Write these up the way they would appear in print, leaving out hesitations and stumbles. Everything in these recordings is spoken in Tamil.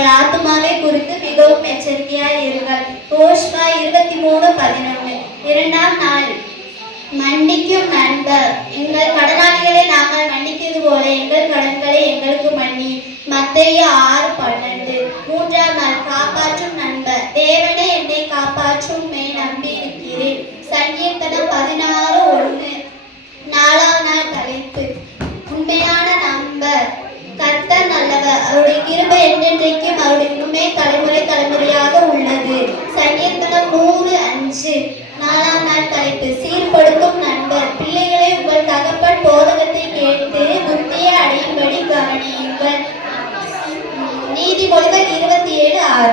உங்கள் ஆத்துமாவை குறித்து மிகவும் எச்சரிக்கையாய் இருங்கள். யோசுவா 23:11. 2ஆம் நாள். மன்னிக்கும் நண்பர். எங்கள் கடனாளிகளை நாங்கள் மன்னிக்கிறது போல எங்கள் கடன்களை எங்களுக்கு மன்னி. மத்தேயு 6:12. 3ஆம் நாள். காப்பாற்றும் நண்பர். தேவனே என்னை காப்பாற்றும், உம்மை நம்பி இருக்கிறேன். சங்கீர்த்தனம் 16:1. 4ஆம் நாள். தலைப்பு உண்மையான நண்பர். கர்த்தர் நல்லவர், அவருடைய கிருபை என்றென்றைக்கும், அவருடைய உண்மை தலைமுறை தலைமுறையாக உள்ளது. சங்கீர்த்தனம் 100:5. 4ஆம் நாள். தலைப்பு சீர்படுத்தும் நண்பர். பிள்ளைகளை உங்கள் தகப்பன் போதகத்தை கேட்டு புத்தியை அடையும்படி கவனியுங்கள். நீதிமொழிகள் 27:6.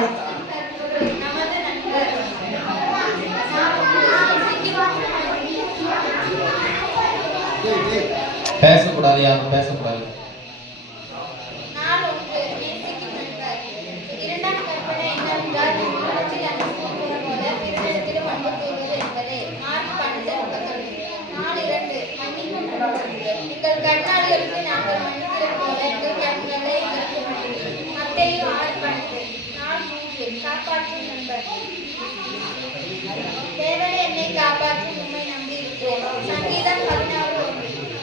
பேசக்கூடாது, யாரும் பேசக்கூடாது. எங்கள் கடனாளிகளுக்கு நாங்கள் மன்னிக்கிறது போல எங்கள் கடன்களை எங்களுக்கு மன்னியும். மத்தேயு 6:12. 4:3. காப்பாற்றும் நண்பர். தேவனே என்னை காப்பாற்றும், உம்மை நம்பி இருக்கிறேன். சங்கீதம் 16:1.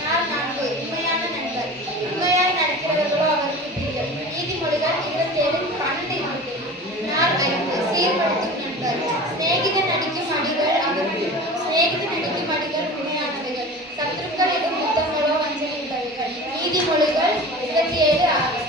4:4. உண்மையான நண்பர். உண்மையாய் நடக்கிறவர்களோ அவருக்கு பிரியம். நீதிமொழிகள் 27:12. 4:5. சீர்படுத்தும் நண்பர். சிநேகிதன் நடிக்கும் அடிகள் உண்மையானவைகள். சத்துருக்கள் எதுவும் யுத்தங்களோ வஞ்சனை உள்ளவைகள். நீதிமொழிகள் 27:6.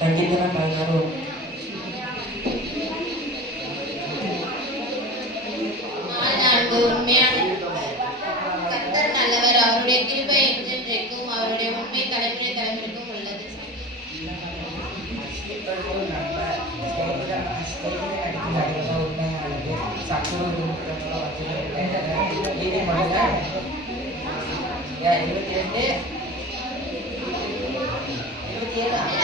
சங்கீதம் 16. உண்மையான கர்த்தர் நல்லவர், அவருடைய கிருபை என்றென்றைக்கும், அவருடைய உண்மை தலைமுறை தலைமுறைக்கும் உள்ளது. நீதிமொழிகள் 27:7.